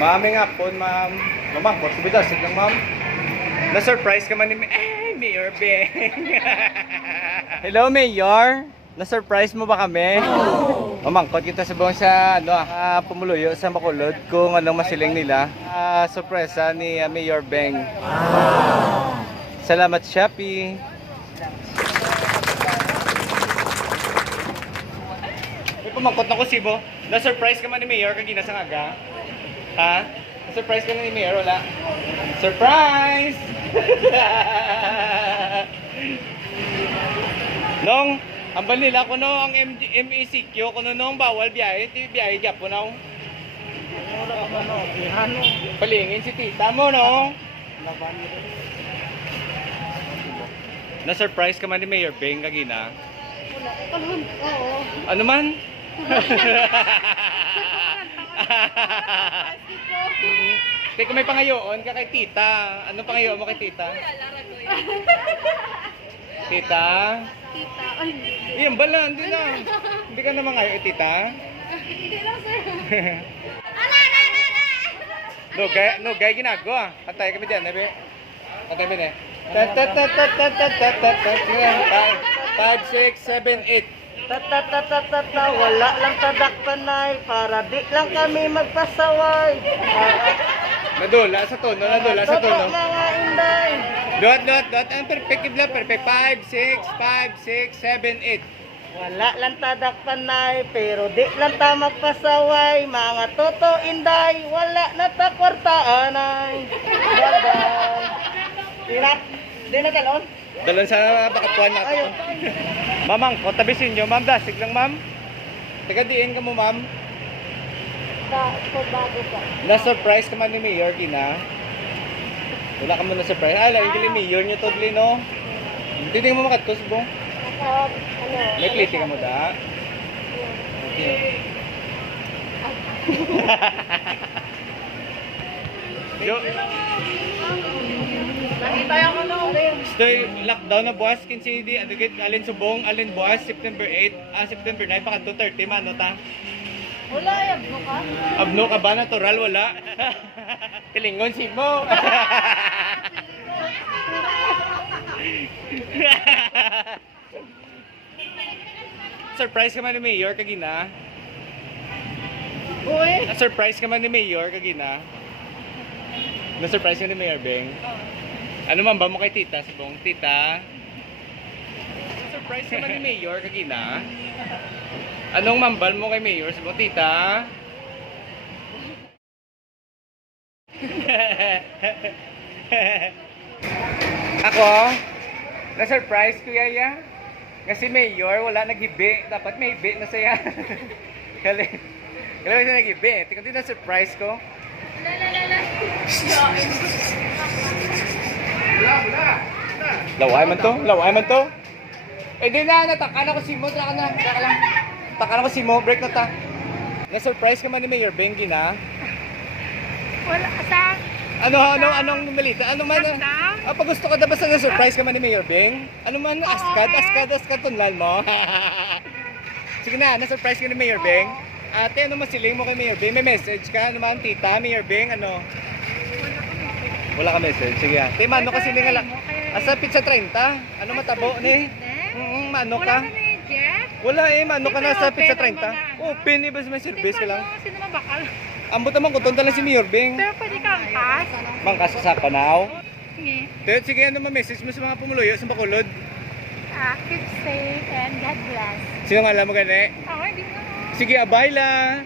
Maaming hapon, ma'am. Mama, what's the bidas? Lang, ma'am. Na-surprise ka man ni Mayor Beng. Hello, Mayor. Na-surprise mo ba kami? Mamangkot kita sa buong sa pumuluyo sa Bacolod kung anong masiling nila. Sorpresa ni Mayor Beng. Salamat, Shopee. May pumangkot na ko, Sibo. Na-surprise ka man ni Mayor kagina sa aga. Ha? Na-surprise ka na ni Mayor? Wala? Surprise! Nung ambal nila kuno ang MECQ kuno nung bawal biyahe, ti biyahe gap kuno. Palingin si tita mo no. Na surprise ka man ni Mayor Beng kagina. Oo. Ano man? Teka, may pangayoon ka kay tita. Ano pangayoon mo kay tita? Tita? Tita. Ay, Iyan bala, hindi na. Hindi ka naman ngayon, tita? hindi lang, sir. No, gaya ginagawa. Antay kami dyan, nabi. Antay kami na. 5, 6, 7, 8. Tatatatatatata, wala lang tadakpanay para di lang kami magpasaway. Nadula sa tono, nadula sa Toto tono. mga inday. Dot. Ang perfect ibla, perfect. 5, 6, 7, 8. Wala lang tadakpanay pero di lang ta magpasaway. Mga toto inday, wala na ta kwartaanay. Bye-bye. Tira, di na talon? Dalon sa bakatuan natin. Ayun. Mamang, kontabisin nyo, ma'am. Dasig lang, ma'am. Teka, diin ka mo, ma'am. Bago pa. Na-surprise ka man ni Mayor, Kina. Wala ka mo na-surprise. Ay, lagi ni Mayor nyo, Todli, no? Hindi mo makatos, bong. May plate ka mo, da? Okay. Yo. Stay lockdown na buwas kinsi di adugit alin subong alin buwas September 8 September 9 pa kadto 30 man no ta. Wala yan, ka? Abno ka ba natural wala? Tilingon si mo. Surprise ka man ni Mayor kagina. Uy. Na-surprise ka man ni Mayor kagina. Na-surprise ka ni Mayor Beng. Ano man ba mo kay tita? Sabong tita? Surprise ka man ni Mayor kagina? Anong mambal mo kay Mayor? Sabong tita? Ako? Na-surprise ko yaya? Kasi Mayor wala nag-ibi. Dapat may ibi na saya. Kali siya nag-ibi. Tingnan din na-surprise ko. Laway man to? Eh di na, nataka na ko si Mo, taka na ko si Mo, break na ta. Na-surprise ka man ni Mayor Bengi na. Wala sa... Anong balita? Ano man? Pag gusto ka na basta na-surprise ka man ni Mayor Beng? Ano man? Askad tunlan mo. Sige na, na-surprise ka ni Mayor Beng. Ate, ano masiling mo kay Mayor Beng? May message ka? Ano man, tita, Mayor Beng, ano? Wala ka message? Sige. Ate, mano kasi ni nga asa pizza 30? Ano matabo ni? Mano ka? Wala na ni Jeff. Wala mano ka na sa pizza 30? Open Open, iba may service ka lang. Sino man bakal? Ambot naman ko, tonta lang si Mayor Beng. Pero pwede kang kas. Mangkas sa Panaw. Sige. Sige, ano ma-message mo sa mga pumuluyo sa Bacolod? Keep safe and God bless. Sino nga alam mo gani? Ako, hindi mo. Sige, abay la.